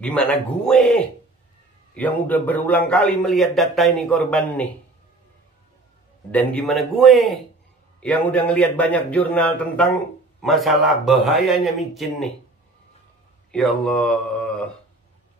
Gimana gue yang udah berulang kali melihat data ini korban nih? Dan gimana gue yang udah ngelihat banyak jurnal tentang masalah bahayanya micin nih? Ya Allah,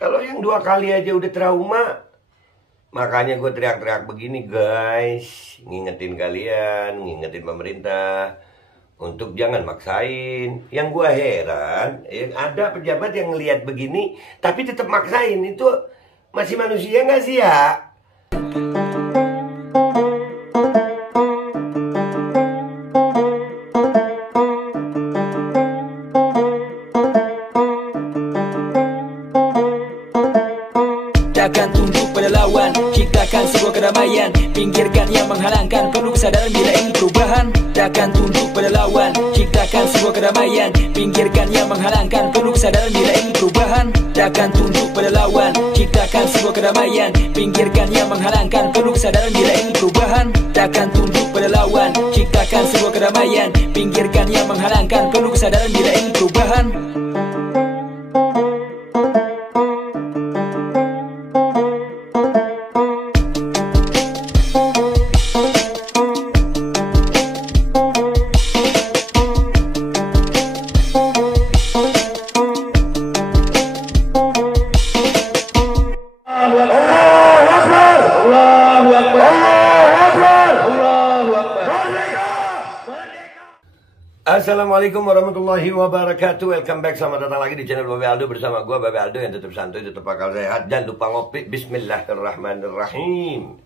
kalau yang 2 kali aja udah trauma, makanya gue teriak-teriak begini guys, ngingetin kalian, ngingetin pemerintah untuk jangan maksain. Yang gue heran, ada pejabat yang ngelihat begini tapi tetap maksain. Itu masih manusia nggak sih ya? Takkan tunduk pada lawan, ciptakan sebuah kedamaian, pinggirkan yang menghalangkan, perlu kesadaran bila ingin perubahan. Takkan tunduk pada lawan, ciptakan sebuah kedamaian, pinggirkan yang menghalangkan, perlu kesadaran bila ingin perubahan. Takkan tunduk pada lawan, ciptakan sebuah kedamaian, pinggirkan yang menghalangkan, perlu kesadaran bila ingin perubahan. Takkan tunduk pada lawan, ciptakan sebuah kedamaian, pinggirkan yang menghalangkan, perlu kesadaran bila ingin perubahan. Assalamualaikum warahmatullahi wabarakatuh. Welcome back, selamat datang lagi di channel Babe Aldo bersama gue Babe Aldo yang tetap santuy, tetap akal sehat, dan lupa ngopi. Bismillahirrahmanirrahim.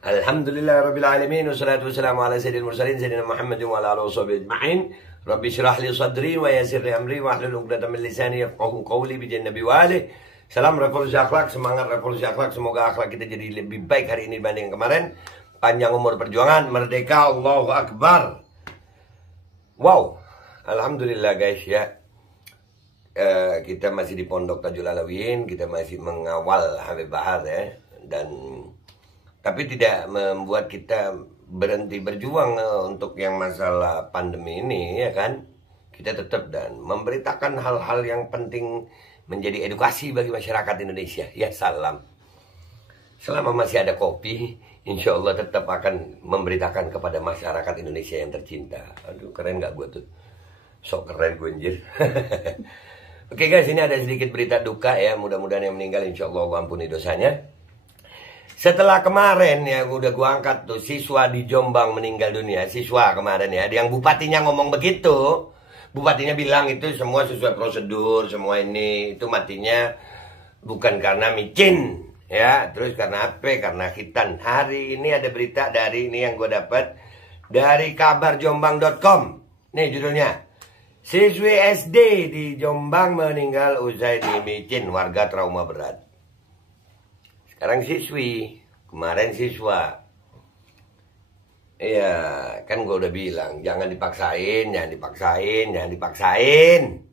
Alhamdulillah rabbil alamin, wassalatu wassalamu ala sayyidil mursalin sayyidina Muhammadin wa ala alihi washabihi ajma'in. Rabbi shrah li sadri wa yassir li amri wa hlul 'uqdatam min lisani yafqahu qawli bi nabi wa alihi. Salam revolusi akhlak, semangat revolusi akhlak. Semoga akhlak kita jadi lebih baik hari ini dibanding kemarin. Panjang umur perjuangan, merdeka, Allahu Akbar. Wow, alhamdulillah guys ya. Kita masih di Pondok Tajul Alawiyyin, kita masih mengawal Habib Bahar ya. Tapi tidak membuat kita berhenti berjuang untuk yang masalah pandemi ini ya kan. Kita tetap dan memberitakan hal-hal yang penting, menjadi edukasi bagi masyarakat Indonesia. Ya salam. Selama masih ada kopi, insya Allah tetap akan memberitakan kepada masyarakat Indonesia yang tercinta. Aduh, keren gak gue tuh? Sok keren gue anjir. Oke guys, ini ada sedikit berita duka ya. Mudah-mudahan yang meninggal insya Allah ampuni dosanya. Setelah kemarin ya, udah gue angkat tuh, siswa di Jombang meninggal dunia. Siswa kemarin ya, yang bupatinya ngomong begitu. Bupatinya bilang itu semua sesuai prosedur, semua ini. Itu matinya bukan karena micin. Ya, terus karena apa? Karena khitan. Hari ini ada berita dari ini yang gue dapat dari kabarjombang.com. Nih judulnya. Siswi SD di Jombang meninggal usai dimicin, warga trauma berat. Sekarang siswi, kemarin siswa. Iya, kan gue udah bilang jangan dipaksain, jangan dipaksain, jangan dipaksain.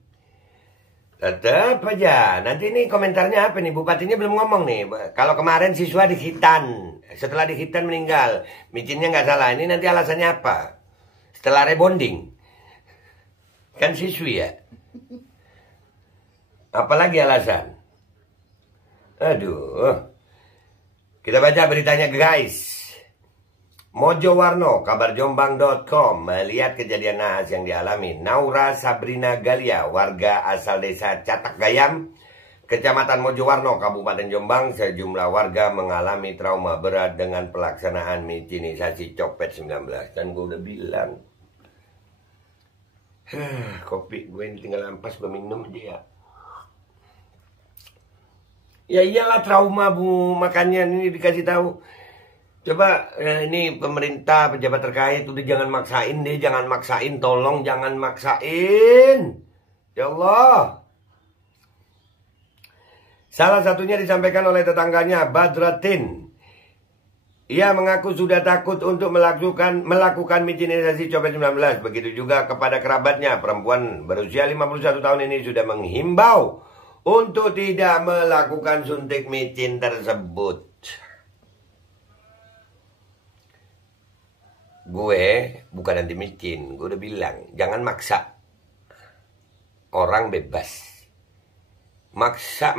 Tetap aja. Nanti ini komentarnya apa nih? Bupatinya belum ngomong nih. Kalau kemarin siswa dikhitan, setelah dikhitan meninggal, micinnya nggak salah. Ini nanti alasannya apa? Setelah rebonding, kan siswi ya. Apalagi alasan? Aduh. Kita baca beritanya guys. Mojo Warno, kabarjombang.com melihat kejadian naas yang dialami Naura Sabrina Galia, warga asal desa Catak Gayam, Kecamatan Mojo Warno, Kabupaten Jombang. Sejumlah warga mengalami trauma berat dengan pelaksanaan micinisasi copet 19. Kan gue udah bilang. Kopi gue ini tinggal ampas, gue minum aja ya. Ya iyalah trauma bu, makanya ini dikasih tahu. Coba ini pemerintah, pejabat terkait udah jangan maksain deh, jangan maksain, tolong jangan maksain. Ya Allah. Salah satunya disampaikan oleh tetangganya Badratin. Ia mengaku sudah takut untuk melakukan micinisasi copet 19. Begitu juga kepada kerabatnya, perempuan berusia 51 tahun ini sudah menghimbau untuk tidak melakukan suntik micin tersebut. Gue bukan anti micin, gue udah bilang jangan maksa. orang bebas. Maksa,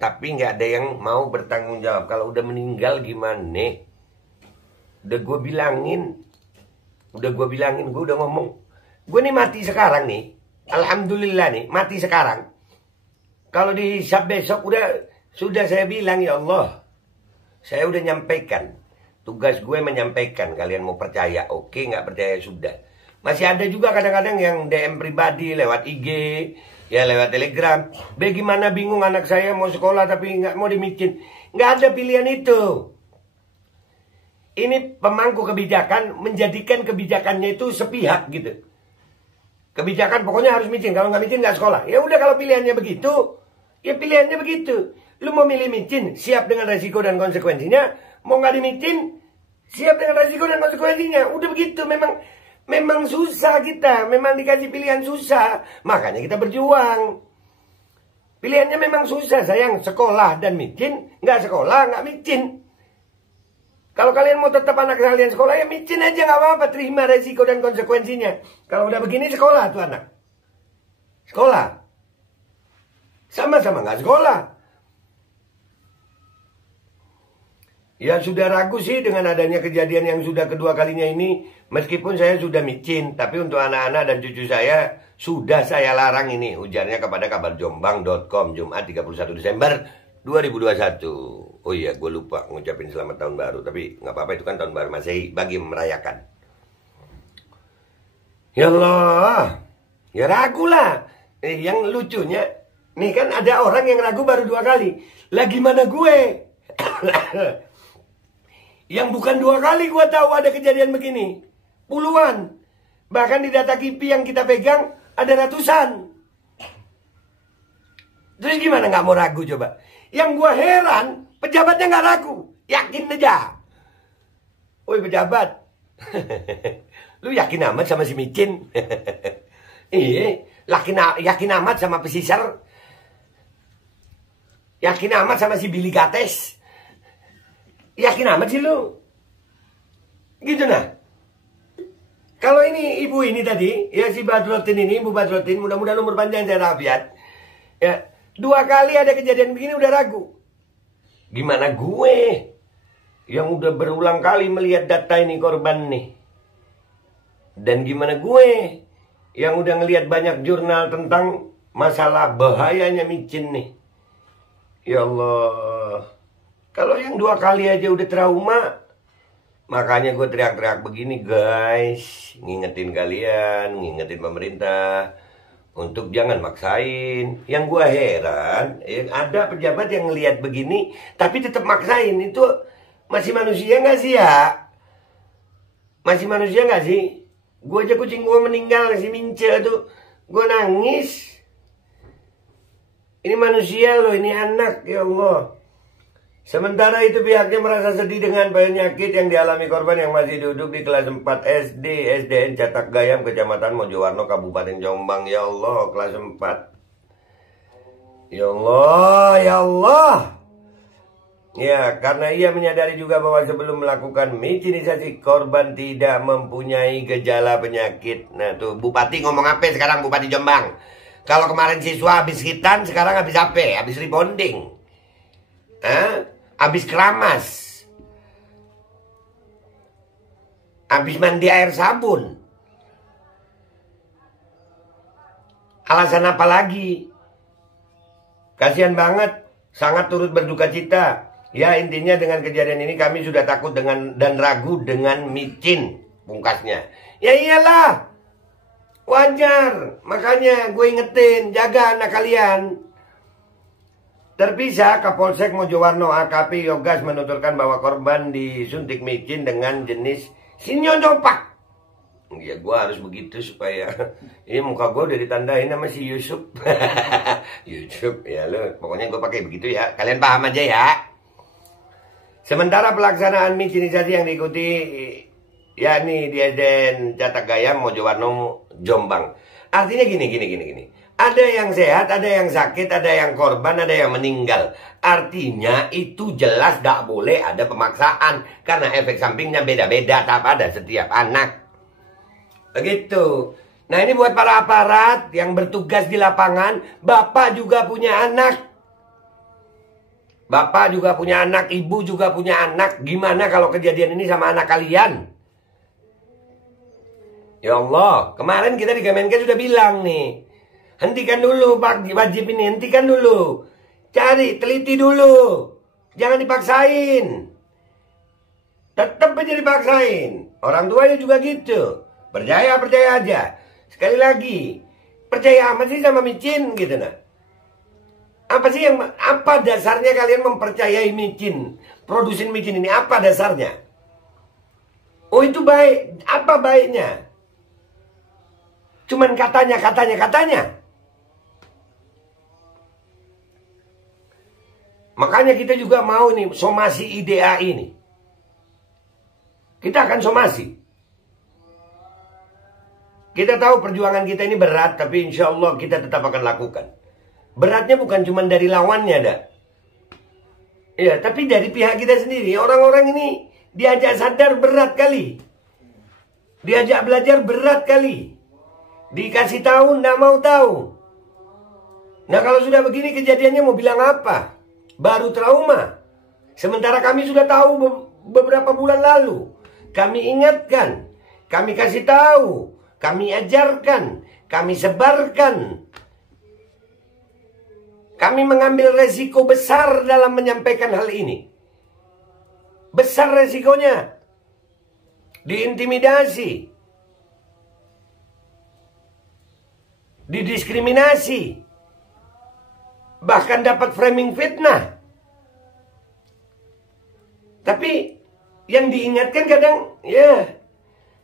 tapi nggak ada yang mau bertanggung jawab. Kalau udah meninggal gimana? Udah gue bilangin, gue udah ngomong. Gue nih mati sekarang nih, alhamdulillah nih, mati sekarang. Kalau dihisab besok sudah saya bilang, ya Allah, saya udah nyampaikan. Tugas gue menyampaikan, kalian mau percaya, oke, nggak percaya sudah. Masih ada juga kadang-kadang yang DM pribadi lewat IG, ya lewat Telegram. Bagaimana bingung anak saya mau sekolah tapi nggak mau dimicin. Nggak ada pilihan itu. Ini pemangku kebijakan menjadikan kebijakannya itu sepihak gitu. Kebijakan pokoknya harus micin. Kalau nggak micin nggak sekolah. Ya udah kalau pilihannya begitu, ya pilihannya begitu. Lu mau milih micin, siap dengan resiko dan konsekuensinya. Mau nggak dimicin, siap dengan resiko dan konsekuensinya. Udah begitu. Memang susah kita. Memang dikasih pilihan susah. Makanya kita berjuang. Pilihannya memang susah sayang. Sekolah dan micin. Nggak sekolah, nggak micin. Kalau kalian mau tetap anak kalian sekolah, ya micin aja nggak apa-apa. Terima resiko dan konsekuensinya. Kalau udah begini sekolah tuh anak. Sekolah. Sama-sama nggak sekolah. Ya sudah ragu sih dengan adanya kejadian yang sudah kedua kalinya ini. Meskipun saya sudah micin, tapi untuk anak-anak dan cucu saya sudah saya larang ini. Ujarnya kepada kabarjombang.com Jumat 31 Desember 2021. Oh iya, gue lupa ngucapin selamat tahun baru. Tapi nggak apa-apa, itu kan tahun baru Masehi bagi merayakan. Ya Allah, ya ragu lah. Yang lucunya, nih kan ada orang yang ragu baru 2 kali. Lah gimana gue? Yang bukan 2 kali gue tahu ada kejadian begini. Puluhan. Bahkan di data KIPI yang kita pegang ada ratusan. Terus gimana nggak mau ragu coba? Yang gue heran, pejabatnya nggak ragu. Yakin aja. Woi pejabat. Lu yakin amat sama si micin? Iya. Yakin amat sama pesisir? Yakin amat sama si Billy Gates? Yakin amat sih lu? Gitu nah. Kalau ini ibu ini tadi, ya si Badrotin ini, Ibu Badrotin, mudah-mudahan umur panjang dan afiat. Ya, 2 kali ada kejadian begini udah ragu. Gimana gue? Yang udah berulang kali melihat data ini korban nih. Dan gimana gue? Yang udah ngelihat banyak jurnal tentang masalah bahayanya micin nih. Ya Allah. Kalau yang 2 kali aja udah trauma, makanya gue teriak-teriak begini guys, ngingetin kalian, ngingetin pemerintah untuk jangan maksain. Yang gue heran, ada pejabat yang ngelihat begini tapi tetap maksain. Itu masih manusia nggak sih ya? Masih manusia nggak sih? Gue aja kucing gue meninggal, si Mince tuh, gue nangis. Ini manusia loh, ini anak, ya Allah. Sementara itu pihaknya merasa sedih dengan penyakit yang dialami korban yang masih duduk di kelas 4 SD SDN Catak Gayam, Kecamatan Mojowarno, Kabupaten Jombang. Ya Allah, kelas 4. Ya Allah, ya Allah. Ya, karena ia menyadari juga bahwa sebelum melakukan micinisasi, korban tidak mempunyai gejala penyakit. Nah tuh, Bupati ngomong apa sekarang, Bupati Jombang? Kalau kemarin siswa habis hitan, sekarang habis apa? Habis rebonding. Habis keramas. Habis mandi air sabun. Alasan apa lagi? Kasihan banget. Sangat turut berduka cita. Ya intinya dengan kejadian ini kami sudah takut dengan dan ragu dengan micin. Pungkasnya. Ya iyalah. Wajar. Makanya gue ingetin. Jaga anak kalian. Terpisah, Kapolsek Mojowarno AKP Yogas menuturkan bahwa korban disuntik micin dengan jenis Sinyodopak. Ya gue harus begitu supaya ini muka gue udah ditandain sama si Yusuf. Yusuf ya lo, pokoknya gue pakai begitu ya. Kalian paham aja ya. Sementara pelaksanaan micinisasi yang diikuti yakni di SDN Catak Gayam Mojowarno Jombang. Artinya gini. Ada yang sehat, ada yang sakit, ada yang korban, ada yang meninggal. Artinya itu jelas gak boleh ada pemaksaan. Karena efek sampingnya beda-beda pada setiap anak. Begitu. Nah ini buat para aparat yang bertugas di lapangan. Bapak juga punya anak. Bapak juga punya anak, ibu juga punya anak. Gimana kalau kejadian ini sama anak kalian? Ya Allah, kemarin kita di Kemenkes sudah bilang nih. Hentikan dulu Pak, wajib ini, hentikan dulu. Cari, teliti dulu. Jangan dipaksain. Tetap aja dipaksain. Orang tuanya juga gitu. Percaya aja. Sekali lagi, percaya amat sih sama micin gitu nah. Apa dasarnya kalian mempercayai micin? Produsen micin ini apa dasarnya? Oh itu baik, apa baiknya? Cuman katanya. Makanya kita juga mau nih somasi IDA ini. Kita akan somasi. Kita tahu perjuangan kita ini berat, tapi insya Allah kita tetap akan lakukan. Beratnya bukan cuma dari lawannya, dah. Ya, tapi dari pihak kita sendiri. Orang-orang ini diajak sadar berat kali. Diajak belajar berat kali. Dikasih tahu, nggak mau tahu. Nah kalau sudah begini kejadiannya mau bilang apa? Baru trauma. Sementara kami sudah tahu beberapa bulan lalu. Kami ingatkan. Kami kasih tahu. Kami ajarkan, kami sebarkan. Kami mengambil resiko besar dalam menyampaikan hal ini. Besar resikonya. Diintimidasi. Didiskriminasi. Bahkan dapat framing fitnah. Tapi yang diingatkan kadang, ya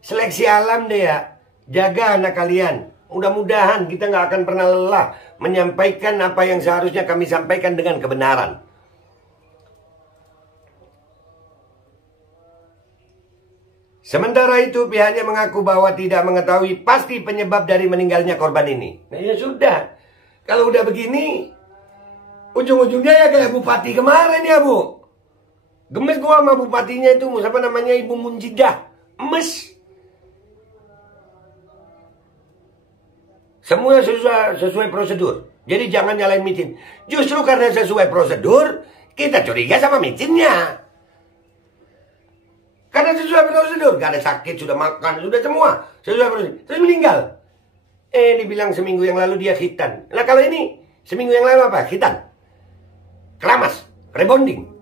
seleksi alam deh ya. Jaga anak kalian. Mudah-mudahan kita nggak akan pernah lelah menyampaikan apa yang seharusnya kami sampaikan dengan kebenaran. Sementara itu pihaknya mengaku bahwa tidak mengetahui pasti penyebab dari meninggalnya korban ini. Nah ya sudah. Kalau udah begini, ujung-ujungnya ya kayak bupati kemarin ya Bu. Gemes gua sama bupatinya itu, siapa namanya, Ibu Munjidah. Emes. Semua sesuai prosedur. Jadi jangan nyalain micin. Justru karena sesuai prosedur, kita curiga sama micinnya. Karena sesuai prosedur. Gak ada sakit, sudah makan, sudah semua. Sesuai prosedur. Terus meninggal. Dibilang seminggu yang lalu dia khitan. Nah kalau ini, seminggu yang lalu apa? Khitan. Keramas. Rebonding.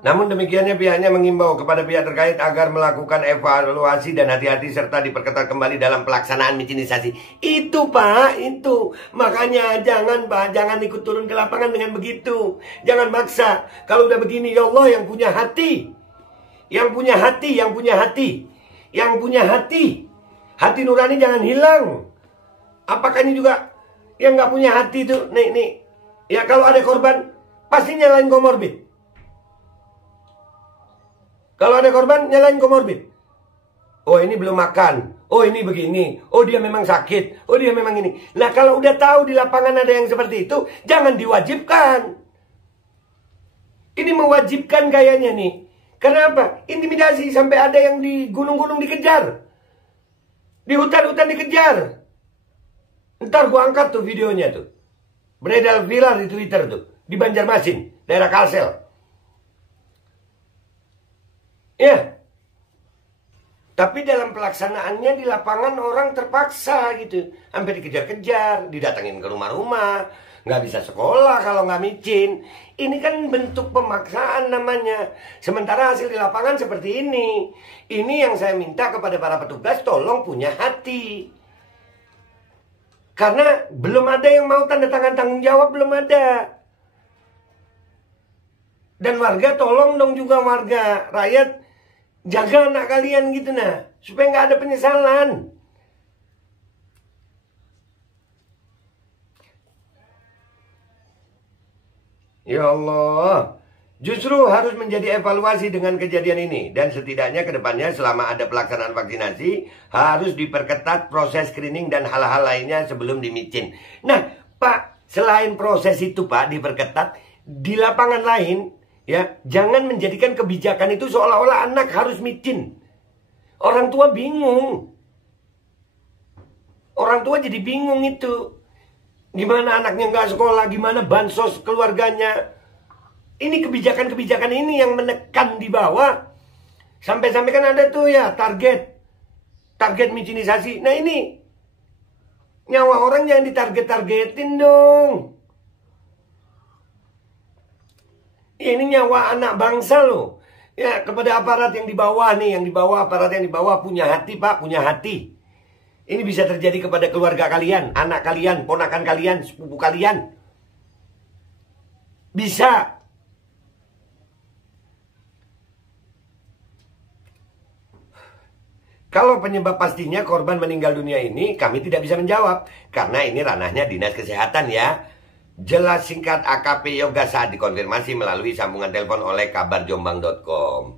Namun demikiannya pihaknya mengimbau kepada pihak terkait agar melakukan evaluasi dan hati-hati serta diperketat kembali dalam pelaksanaan micinisasi. Itu Pak, itu. Makanya jangan Pak, jangan ikut turun ke lapangan dengan begitu. Jangan maksa. Kalau udah begini, ya Allah yang punya hati. Yang punya hati, yang punya hati. Yang punya hati. Hati nurani jangan hilang. Apakah ini juga yang nggak punya hati itu? Nih. Ya kalau ada korban, pasti nyalain komorbid. Kalau ada korban, nyalain komorbid. Oh ini belum makan. Oh ini begini. Oh dia memang sakit. Oh dia memang ini. Nah kalau udah tahu di lapangan ada yang seperti itu, jangan diwajibkan. Ini mewajibkan kayaknya nih. Kenapa? Intimidasi sampai ada yang di gunung-gunung dikejar. Di hutan-hutan dikejar. Ntar gua angkat tuh videonya tuh. Beredar viral di Twitter tuh. Di Banjarmasin, daerah Kalsel. Ya. Tapi dalam pelaksanaannya di lapangan orang terpaksa gitu. Hampir dikejar-kejar, didatengin ke rumah-rumah. Nggak bisa sekolah kalau nggak micin. Ini kan bentuk pemaksaan namanya. Sementara hasil di lapangan seperti ini. Ini yang saya minta kepada para petugas, tolong punya hati. Karena belum ada yang mau tanda tangan tanggung jawab, belum ada. Dan warga, tolong dong juga warga, rakyat, jaga anak kalian gitu nah. Supaya nggak ada penyesalan. Ya Allah. Justru harus menjadi evaluasi dengan kejadian ini. Dan setidaknya ke depannya selama ada pelaksanaan vaksinasi, harus diperketat proses screening dan hal-hal lainnya sebelum dimicin. Nah Pak, selain proses itu Pak diperketat, di lapangan lain, Ya, jangan menjadikan kebijakan itu seolah-olah anak harus micin. Orang tua bingung. Orang tua jadi bingung itu. Gimana anaknya nggak sekolah, gimana bansos keluarganya. Ini kebijakan-kebijakan ini yang menekan di bawah. Sampai-sampai kan ada tuh ya target micinisasi. Nah ini nyawa orang jangan ditarget-targetin dong. Ini nyawa anak bangsa loh. Ya, kepada aparat yang di bawah nih, aparat yang di bawah punya hati, Pak, punya hati. Ini bisa terjadi kepada keluarga kalian, anak kalian, ponakan kalian, sepupu kalian. Bisa. Kalau penyebab pastinya korban meninggal dunia ini, kami tidak bisa menjawab. Karena ini ranahnya Dinas Kesehatan ya. Jelas singkat AKP Yoga saat dikonfirmasi melalui sambungan telepon oleh kabarjombang.com.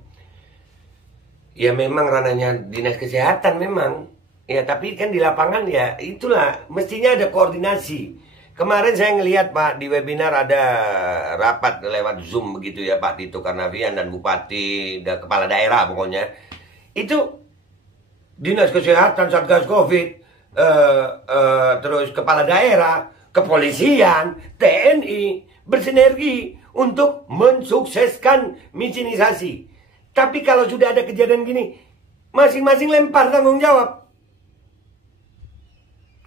Ya memang ranahnya Dinas Kesehatan memang. Ya tapi kan di lapangan ya itulah. Mestinya ada koordinasi. Kemarin saya ngelihat Pak di webinar ada rapat lewat Zoom begitu ya Pak Tito Karnavian dan Bupati dan Kepala Daerah pokoknya. Itu Dinas Kesehatan, Satgas Covid, terus Kepala Daerah, Kepolisian, TNI bersinergi untuk mensukseskan micinisasi. Tapi kalau sudah ada kejadian gini, masing-masing lempar tanggung jawab.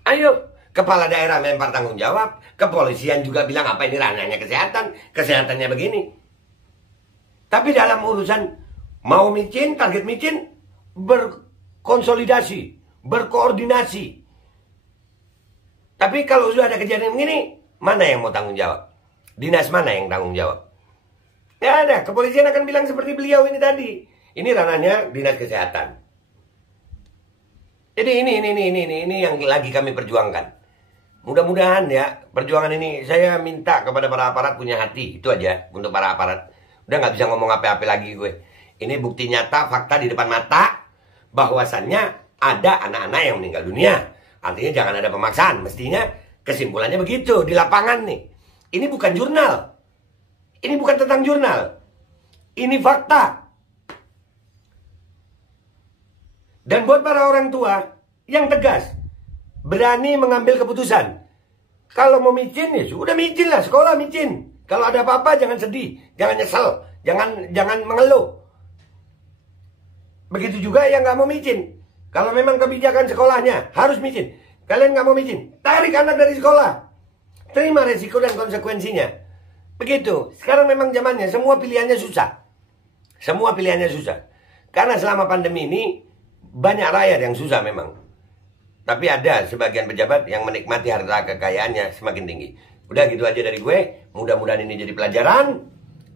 Ayo, Kepala Daerah lempar tanggung jawab, Kepolisian juga bilang apa ini ranahnya kesehatan, kesehatannya begini. Tapi dalam urusan mau micin, target micin, berkonsolidasi, berkoordinasi. Tapi kalau sudah ada kejadian begini, mana yang mau tanggung jawab? Dinas mana yang tanggung jawab? Ya ada, kepolisian akan bilang seperti beliau ini tadi. Ini ranahnya Dinas Kesehatan. Jadi ini yang lagi kami perjuangkan. Mudah-mudahan ya, perjuangan ini saya minta kepada para aparat punya hati. Itu aja untuk para aparat. Udah nggak bisa ngomong apa-apa lagi gue. Ini bukti nyata, fakta di depan mata. Bahwasannya ada anak-anak yang meninggal dunia. Artinya jangan ada pemaksaan. Mestinya kesimpulannya begitu di lapangan nih. Ini bukan jurnal. Ini bukan tentang jurnal. Ini fakta. Dan buat para orang tua yang tegas, berani mengambil keputusan. Kalau mau micin ya sudah micin lah, sekolah micin. Kalau ada apa-apa jangan sedih, jangan nyesel, jangan mengeluh. Begitu juga yang nggak mau micin. Kalau memang kebijakan sekolahnya harus micin, kalian nggak mau micin, tarik anak dari sekolah. Terima resiko dan konsekuensinya. Begitu. Sekarang memang zamannya, semua pilihannya susah. Semua pilihannya susah. Karena selama pandemi ini, banyak rakyat yang susah memang. Tapi ada sebagian pejabat yang menikmati harta kekayaannya semakin tinggi. Udah gitu aja dari gue. Mudah-mudahan ini jadi pelajaran.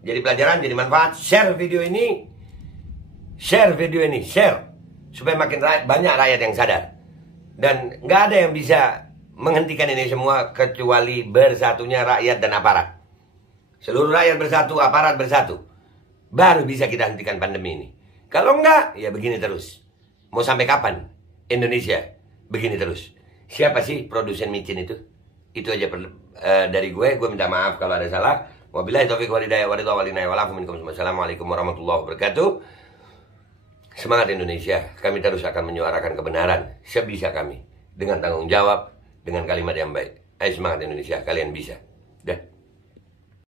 Jadi manfaat. Share video ini. Share. Supaya makin banyak rakyat yang sadar. Dan nggak ada yang bisa menghentikan ini semua kecuali bersatunya rakyat dan aparat. Seluruh rakyat bersatu, aparat bersatu. Baru bisa kita hentikan pandemi ini. Kalau enggak, ya begini terus. Mau sampai kapan Indonesia begini terus? Siapa sih produsen micin itu? Itu aja dari gue minta maaf kalau ada salah. Wabillahi taufiq walhidayah wassalamualaikum warahmatullahi wabarakatuh. Semangat Indonesia, kami terus akan menyuarakan kebenaran sebisa kami dengan tanggung jawab, dengan kalimat yang baik. Ayo semangat Indonesia, kalian bisa. Dah.